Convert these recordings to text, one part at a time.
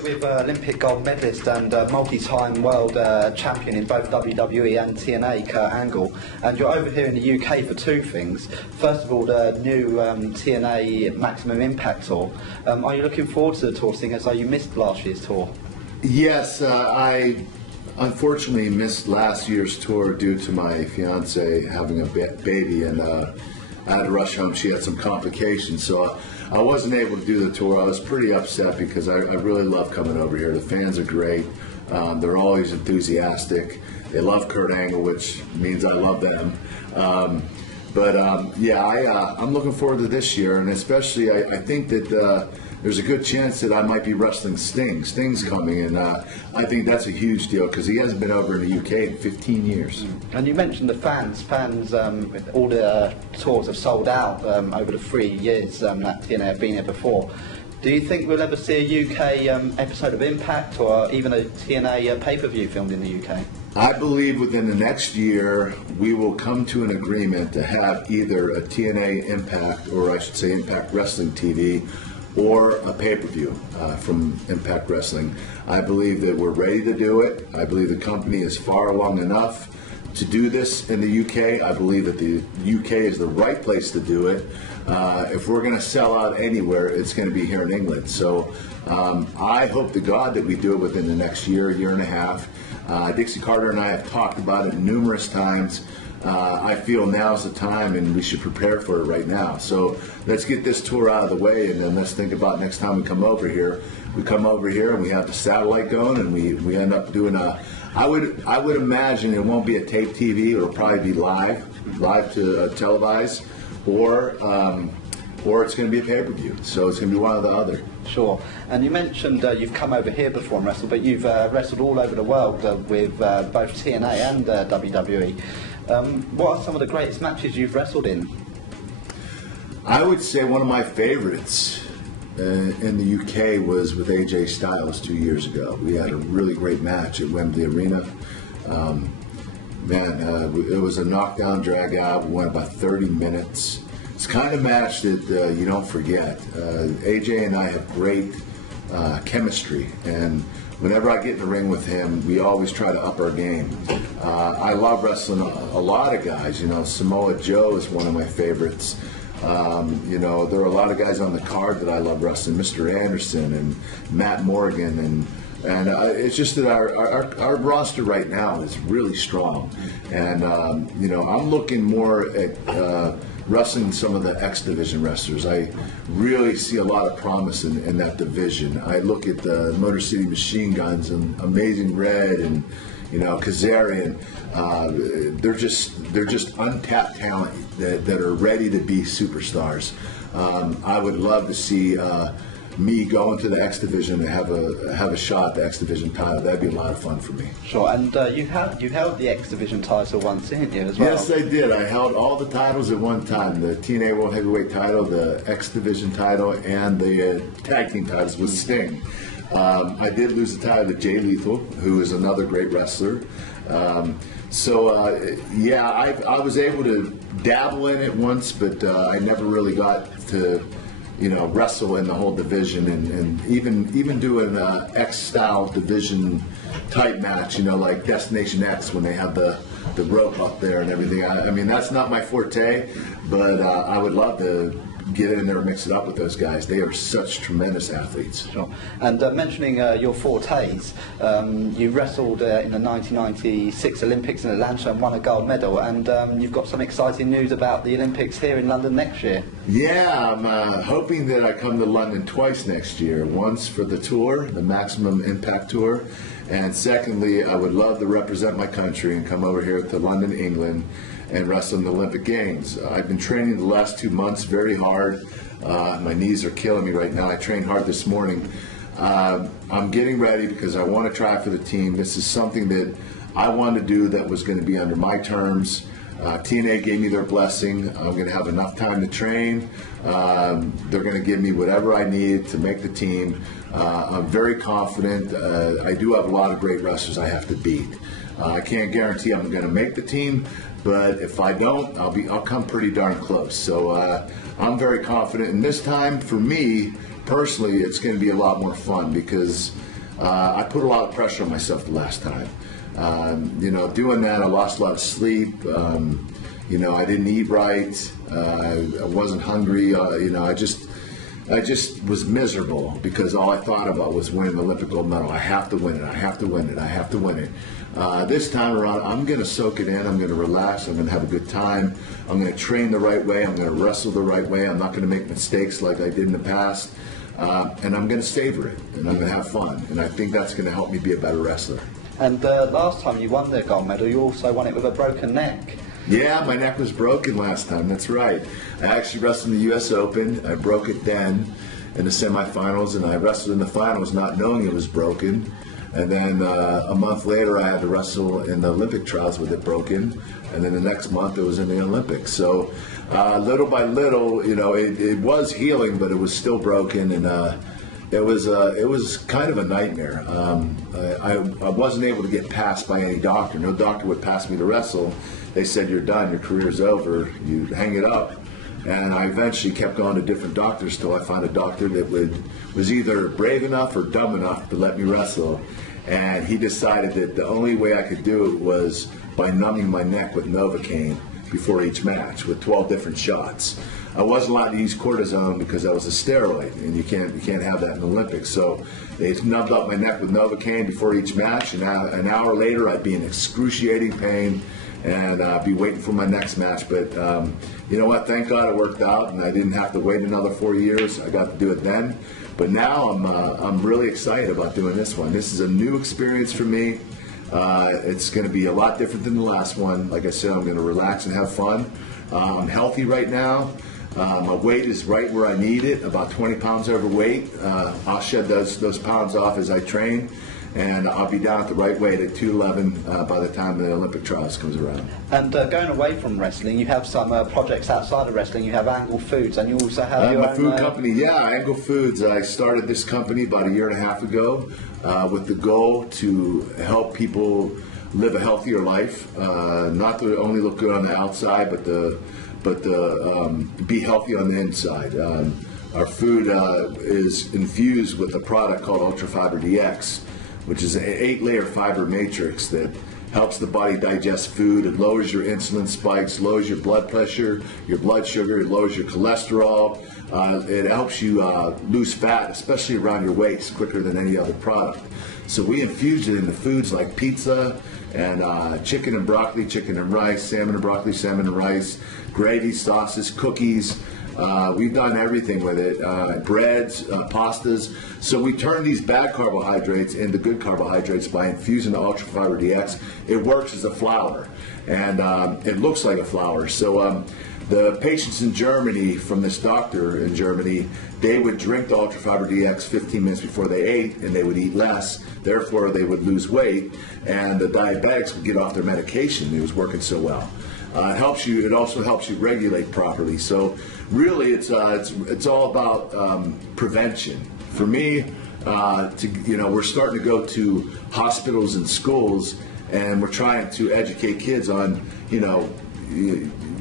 here with Olympic gold medalist and multi-time world champion in both WWE and TNA, Kurt Angle. And you're over here in the UK for two things. First of all, the new TNA Maximum Impact Tour. Are you looking forward to the tour, seeing as though you missed last year's tour? Yes, I unfortunately missed last year's tour due to my fiance having a baby, and I had to rush home. She had some complications, so I wasn't able to do the tour. I was pretty upset because I really love coming over here. The fans are great. They're always enthusiastic. They love Kurt Angle, which means I love them. I'm looking forward to this year, and especially I think that there's a good chance that I might be wrestling Sting. Sting's coming, and I think that's a huge deal because he hasn't been over in the UK in 15 years. And you mentioned the fans. All the tours have sold out over the 3 years that TNA have been here before. Do you think we'll ever see a UK episode of Impact or even a TNA pay-per-view filmed in the UK? I believe within the next year we will come to an agreement to have either a TNA Impact, or I should say Impact Wrestling TV, or a pay-per-view from Impact Wrestling. I believe that we're ready to do it. I believe the company is far along enough to do this in the UK. I believe that the UK is the right place to do it. If we're going to sell out anywhere, it's going to be here in England. So I hope to God that we do it within the next year and a half. Dixie Carter and I have talked about it numerous times. I feel now's the time, and we should prepare for it right now. So let's get this tour out of the way, and then let's think about next time we come over here. We come over here and we have the satellite going, and we end up doing a. I would imagine it won't be a tape TV. It'll probably be live to televise, or it's going to be a pay-per-view. So it's going to be one or the other. Sure. And you mentioned you've come over here before and wrestled, but you've wrestled all over the world with both TNA and WWE. What are some of the greatest matches you've wrestled in? I would say one of my favorites in the UK was with AJ Styles 2 years ago. We had a really great match at Wembley Arena. It was a knockdown, drag out. We went about 30 minutes. It's the kind of match that you don't forget. AJ and I have great chemistry, and whenever I get in the ring with him, we always try to up our game. I love wrestling a lot of guys. You know, Samoa Joe is one of my favorites. There are a lot of guys on the card that I love wrestling. Mr. Anderson and Matt Morgan, and it's just that our roster right now is really strong. And I'm looking more at wrestling some of the X Division wrestlers. I really see a lot of promise in that division. I look at the Motor City Machine Guns and Amazing Red and Kazarian. They're just untapped talent that are ready to be superstars. I would love to see me go into the X Division and have a shot at the X Division title. That'd be a lot of fun for me. Sure, and you held the X Division title once, didn't you, as well? Yes, I did. I held all the titles at one time: the TNA World Heavyweight title, the X Division title, and the tag team titles with Sting. I did lose the title to Jay Lethal, who is another great wrestler. I was able to dabble in it once, but I never really got to wrestle in the whole division, and even do an X-style division type match, like Destination X when they have the rope up there and everything. I mean, that's not my forte, but I would love to get in there and mix it up with those guys. They are such tremendous athletes. Sure. And mentioning your fortes, you wrestled in the 1996 Olympics in Atlanta and won a gold medal, and you've got some exciting news about the Olympics here in London next year. Yeah, I'm hoping that I come to London twice next year. Once for the tour, the Maximum Impact Tour, and secondly, I would love to represent my country and come over here to London, England, and wrestle in the Olympic Games. I've been training the last 2 months very hard. My knees are killing me right now. I trained hard this morning. I'm getting ready because I want to try for the team. This is something that I wanted to do that was going to be under my terms. TNA gave me their blessing. I'm going to have enough time to train. They're going to give me whatever I need to make the team. I'm very confident. I do have a lot of great wrestlers I have to beat. I can't guarantee I'm going to make the team, but if I don't, I'll come pretty darn close. So I'm very confident. And this time, for me personally, it's going to be a lot more fun because I put a lot of pressure on myself the last time. You know, doing that, I lost a lot of sleep. You know, I didn't eat right. I wasn't hungry. You know, I just was miserable because all I thought about was winning the Olympic gold medal. I have to win it. I have to win it. I have to win it. This time around, I'm going to soak it in. I'm going to relax. I'm going to have a good time. I'm going to train the right way. I'm going to wrestle the right way. I'm not going to make mistakes like I did in the past. And I'm going to savor it. And I'm going to have fun. And I think that's going to help me be a better wrestler. And last time you won the gold medal, you also won it with a broken neck. Yeah, my neck was broken last time. That's right. I actually wrestled in the U.S. Open. I broke it then in the semifinals, and I wrestled in the finals not knowing it was broken. And then a month later, I had to wrestle in the Olympic trials with it broken. And then the next month, it was in the Olympics. So little by little, you know, it was healing, but it was still broken, and it was kind of a nightmare. I wasn't able to get passed by any doctor. No doctor would pass me to wrestle. They said, "You're done. Your career's over. You hang it up." And I eventually kept going to different doctors till I found a doctor that was either brave enough or dumb enough to let me wrestle. And he decided that the only way I could do it was by numbing my neck with Novocaine before each match with 12 different shots. I wasn't allowed to use cortisone because that was a steroid, and you can't have that in the Olympics. So they numbed up my neck with Novocaine before each match, and an hour later I'd be in excruciating pain and be waiting for my next match. But you know what? Thank God it worked out, and I didn't have to wait another 4 years. I got to do it then. But now I'm really excited about doing this one. This is a new experience for me. It's going to be a lot different than the last one. Like I said, I'm going to relax and have fun. I'm healthy right now. My weight is right where I need it, about 20 pounds overweight. I'll shed those pounds off as I train, and I'll be down at the right weight at 211 by the time the Olympic trials comes around. And going away from wrestling, you have some projects outside of wrestling. You have Angle Foods, and you also have your my own food company. Yeah, Angle Foods. I started this company about a year and a half ago with the goal to help people live a healthier life, not to only look good on the outside, but be healthy on the inside. Our food is infused with a product called Ultra Fiber DX, which is an 8-layer fiber matrix that helps the body digest food. It lowers your insulin spikes, lowers your blood pressure, your blood sugar, it lowers your cholesterol. It helps you lose fat, especially around your waist, quicker than any other product. So we infuse it into foods like pizza and chicken and broccoli, chicken and rice, salmon and broccoli, salmon and rice, gravy, sauces, cookies. We've done everything with it, breads, pastas. So we turn these bad carbohydrates into good carbohydrates by infusing the Ultra Fiber DX. It works as a flour, and it looks like a flour. So the patients in Germany, from this doctor in Germany, they would drink the Ultra Fiber DX 15 minutes before they ate, and they would eat less. Therefore, they would lose weight, and the diabetics would get off their medication. It was working so well. It helps you. It also helps you regulate properly. So, really, it's all about prevention. For me, we're starting to go to hospitals and schools, and we're trying to educate kids on,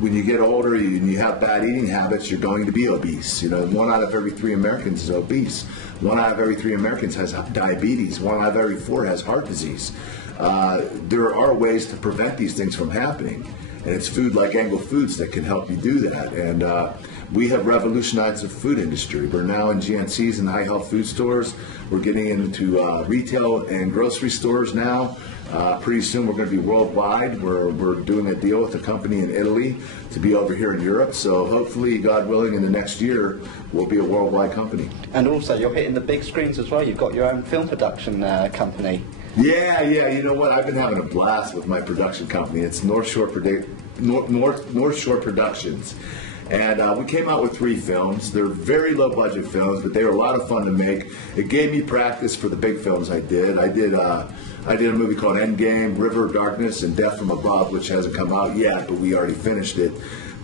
when you get older and you have bad eating habits, you're going to be obese. 1 out of every 3 Americans is obese. 1 out of every 3 Americans has diabetes. 1 out of every 4 has heart disease. There are ways to prevent these things from happening. And it's food like Angle Foods that can help you do that. And we have revolutionized the food industry. We're now in GNCs and high health food stores. We're getting into retail and grocery stores now. Pretty soon we're going to be worldwide. We're doing a deal with a company in Italy to be over here in Europe. So hopefully, God willing, in the next year, we'll be a worldwide company. And also, you're hitting the big screens as well. You've got your own film production company. Yeah. You know what? I've been having a blast with my production company. It's North Shore Productions. And we came out with 3 films. They're very low budget films, but they were a lot of fun to make. It gave me practice for the big films I did. I did a movie called Endgame, River of Darkness, and Death from Above, which hasn't come out yet, but we already finished it.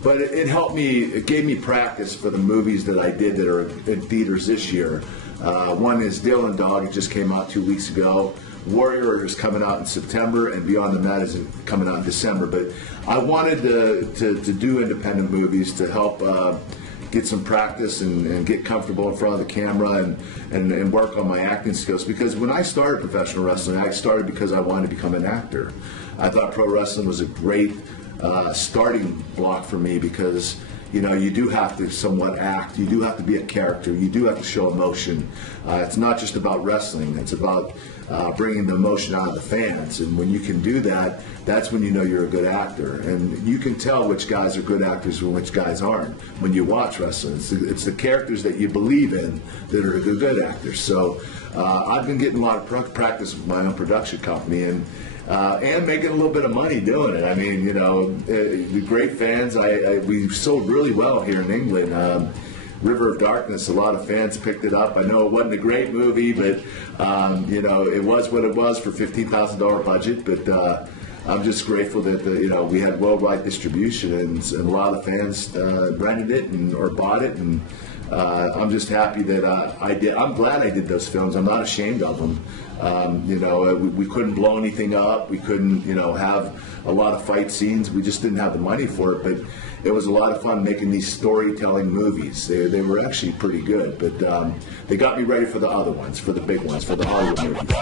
But it helped me, it gave me practice for the movies that I did that are in theaters this year. One is Dylan Dog, it just came out 2 weeks ago. Warrior is coming out in September, and Beyond the Mat is coming out in December. But I wanted to do independent movies to help, get some practice and get comfortable in front of the camera and work on my acting skills. Because when I started professional wrestling, I started because I wanted to become an actor. I thought pro wrestling was a great starting block for me because, you know, you do have to somewhat act, you do have to be a character, you do have to show emotion. It's not just about wrestling, it's about bringing the emotion out of the fans. And when you can do that, that's when you know you're a good actor. And you can tell which guys are good actors and which guys aren't when you watch wrestling. It's the characters that you believe in that are good actors. So I've been getting a lot of practice with my own production company and making a little bit of money doing it. I mean, you know, the great fans. We sold really well here in England. River of Darkness, a lot of fans picked it up. I know it wasn't a great movie, but you know, it was what it was for $15,000 budget. But I'm just grateful that you know, we had worldwide distribution and a lot of fans rented it or bought it, and I'm just happy that I did. I'm glad I did those films. I'm not ashamed of them. You know, we couldn't blow anything up. We couldn't, you know, have a lot of fight scenes. We just didn't have the money for it. But it was a lot of fun making these storytelling movies. They were actually pretty good. But they got me ready for the other ones, for the big ones, for the Hollywood movies.